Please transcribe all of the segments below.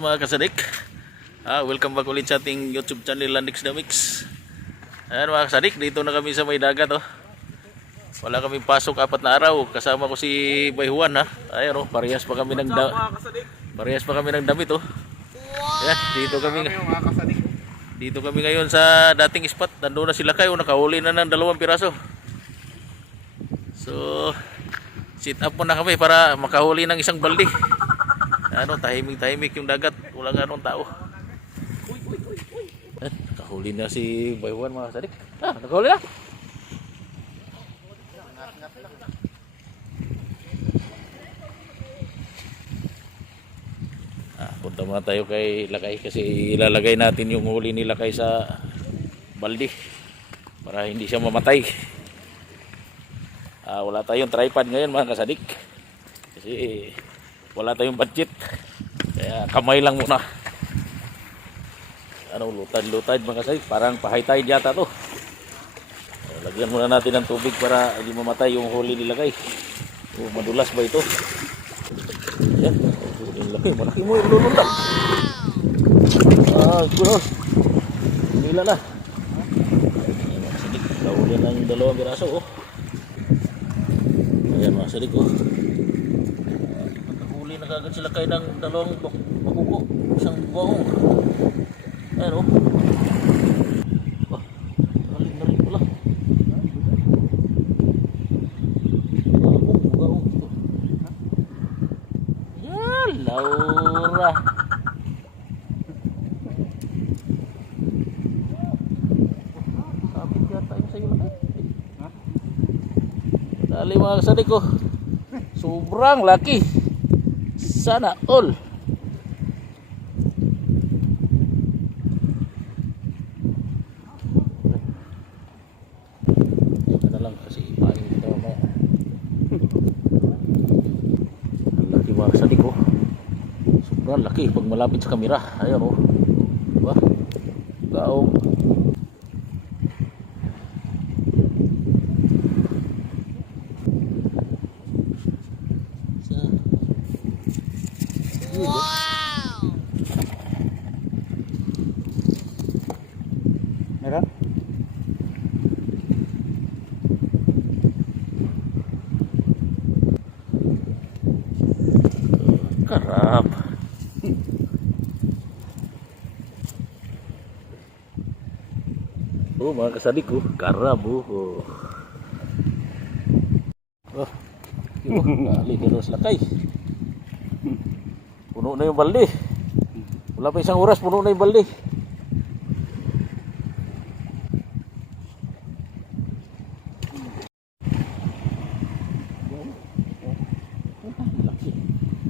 mga kasadik. Ah, welcome back ulit sa ating YouTube channel Landix the Mix. Ayan mga kasadik, dito na kami sa may dagat oh. Wala kami pasok apat na araw. Kasama ko si Bay Juan ha. Ayan oh, parehas pa kami ng da- parehas pa kami ng damit oh. Ayan, dito kami dito kami ngayon sa dating spot. Nandoon na sila kayo, nakahuli na ng dalawang piraso. So, sit up muna kami para makahuli ng isang balde. Ano, tahimik-tahimik yung dagat. Wala nga anong tao. Eh, nakahuli na si Baywan mga sadik. Ah, nakahuli na. Ah, punta muna tayo kay Lakay kasi ilalagay natin yung huli ni Lakay sa balde para hindi siya mamatay. Ah, wala tayong tripod ngayon mga kasadik. Kasi wala tayong budget. Kaya kamay lang muna. Ano, lutad-lutad mga kasadik. Parang pahay tayo yata to. Lagyan muna natin ng tubig para hindi mamatay yung huli ni Lakay. Oh, madulas ba ito? Yan. Laki. Malaki mo yung lulundag. Ah, kuno. Nila na. Nahuli na yung dalawang piraso, oh. Ayan, mga sadik, oh. Ah, Nakahuli na kagad sila kayo ng dalawang bak- bakuko. Isang buwang. Ayan, oh. Ah, galing na rin pala. Yan, Laura. Sabit yata yung sa'yo lang. Dali mga kasadik ko. Sobrang laki. Sana all. Na lang kasi ipain ito mamaya. Ang laki kasadik ko. Sobrang laki pag malapit sa kamera. Ayan o. Diba? Gaong. Meron? Karap. Oh, mga kasadik ko. Karab, oh. Oh, oh. Yun, gali ka doon sa lakay. Puno na yung balde. Wala pa isang oras, puno na yung balde.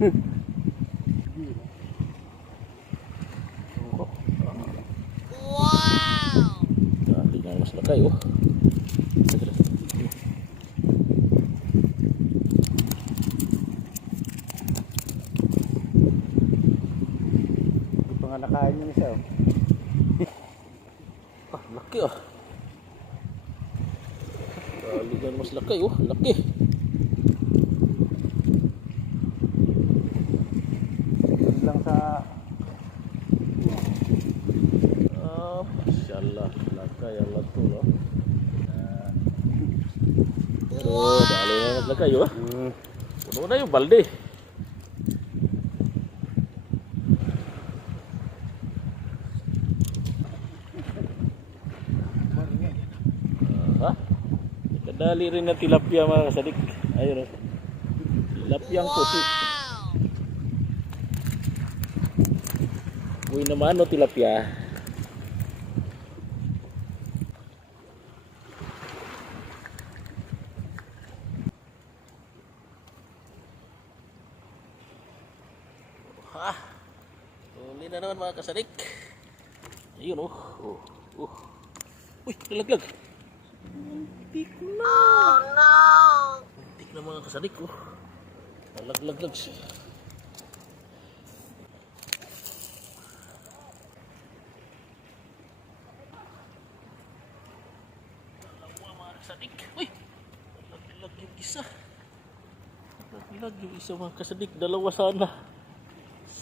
Grabe nga mas lakay oh. Nakain yun siya. oh. Ah, laki ah. Nga mas lakay oh. Laki. Yun lang sa... Ah, masyaallah. Lakay Allah to oh. Oh, dali na oh. Hmm. Puno na yung balde. Ha? Kadali rin na tilapia mga kasadik. Ayun oh. Tilapia ang puti. Uy naman no tilapia. Ha? Uli na naman mga kasadik. Ayun oh. Oh. oh. Uy, nalaglag. Muntik na. Oh no. Muntik na mga kasadik oh. Nalaglaglag siya. Kasadik. Uy, nalaglag yung isa. Nalaglag yung isa mga kasadik. Dalawa sana.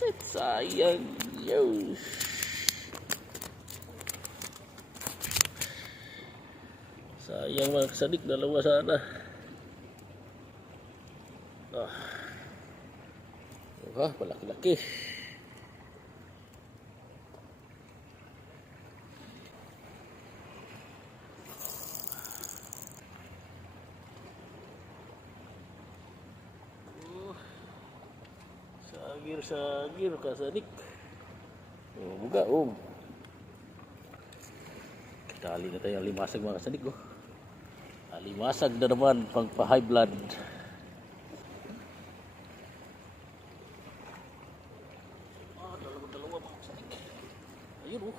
Sit. Sayang. Yo. Sayang mga kasadik, dalawa sana. Ah. Wah, malaki-laki. Sagir, sagir, kasadik. Oh, buka, om. Dali na tayo limasag mga kasadik, oh. Ah, Limasag na naman, pang pa-high blood. Ah, dalawa-dalawa mga kasadik. Ayun, oh.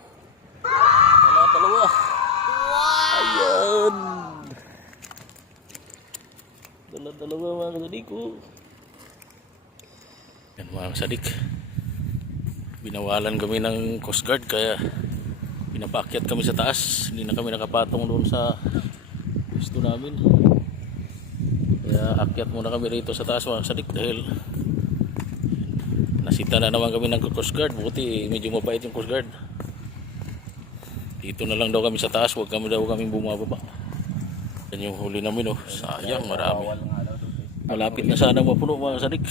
Dalawa-dalawa. Ayan. Dalawa-dalawa mga kasadik, oh. Yan mga kasadik. Binawalan kami ng Coast Guard kaya pinapakyat kami sa taas. Hindi na kami nakapatong doon sa gusto namin. Kaya akyat muna kami rito sa taas mga kasadik dahil nasita na naman kami ng Coast Guard. Buti medyo mabait yung Coast Guard. Dito na lang daw kami sa taas. Huwag kami daw kami bumababa. Yan yung huli namin oh. Sayang marami. Doon. Malapit na sana mapuno mga kasadik.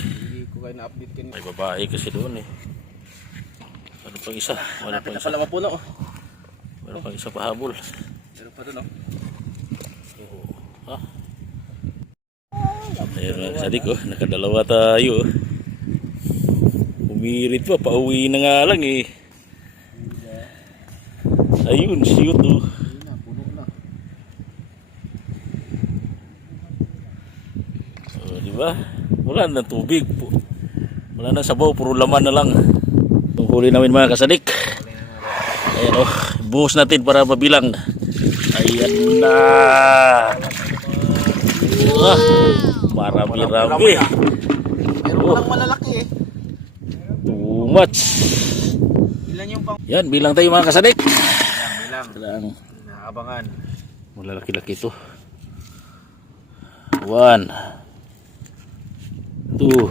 Ko kayo na-update kanina. May babae kasi doon eh. Ano pang isa? Ano pang isa? mapuno. oh. Meron pang isa pahabol. Meron pa doon oh. Ha? Ayun mga sadik oh, nakadalawa tayo. oh. Umirit pa, pauwi na nga lang eh. Ayun, shoot oh. Na, na. oh di ba? Wala na tubig po. Wala na sabaw, puro laman na lang. Itong huli namin mga kasadik. Ayan oh, buhos natin para mabilang. Ayan na. Ah, marami-rami. Meron Oh. lang malalaki eh. Too much. Yan, bilang tayo mga kasadik. Bilang. Kailangan Naabangan. malalaki-laki ito. One. Two.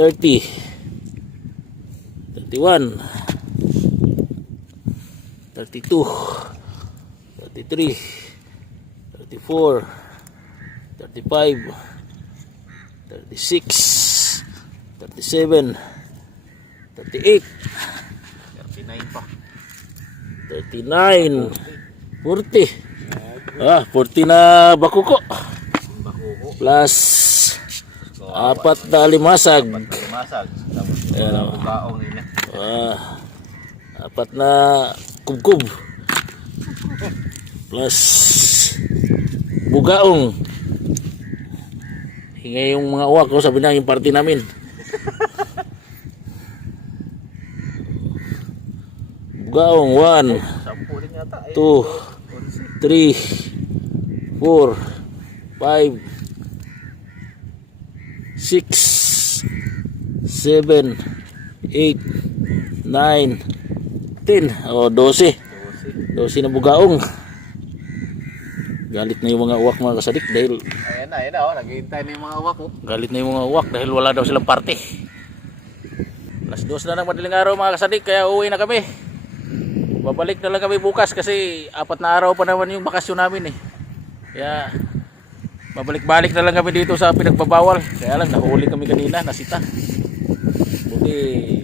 30, 31, 32, 33, 34, 35, 36, 37, 38, 39 pa. 39 40 ah 40 na bakuko. Bakuko. plus apat na limasag Masag. Tapos Ayan o. gaong nila. ah, apat na kubkub plus bugaong hingay yung mga uwak ko sabi na yung party namin bugaong 1 Sampu rin yata. Eh. two, three, four, five, six, seven, eight, nine, ten. O, dose. Dose na bugaong. Galit na yung mga uwak mga kasadik dahil Ayan na, ayan na. Oh. Naghihintay na yung mga uwak oh. galit na yung mga uwak dahil wala daw silang parte. Alas dos na ng madaling araw mga kasadik kaya uwi na kami. Babalik na lang kami bukas kasi apat na araw pa naman yung bakasyon namin eh. Kaya babalik-balik na lang kami dito sa pinagbabawal. Kaya lang nahuli kami kanina, nasita. Buti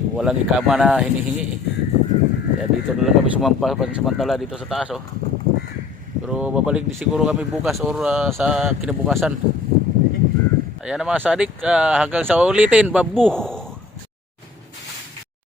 walang ikama na hinihingi. Kaya dito na lang kami sumampa pansamantala dito sa taas oh. Pero babalik di siguro kami bukas or ah, sa kinabukasan. Ayan na mga sadik, ah, hanggang sa ulitin, babuh!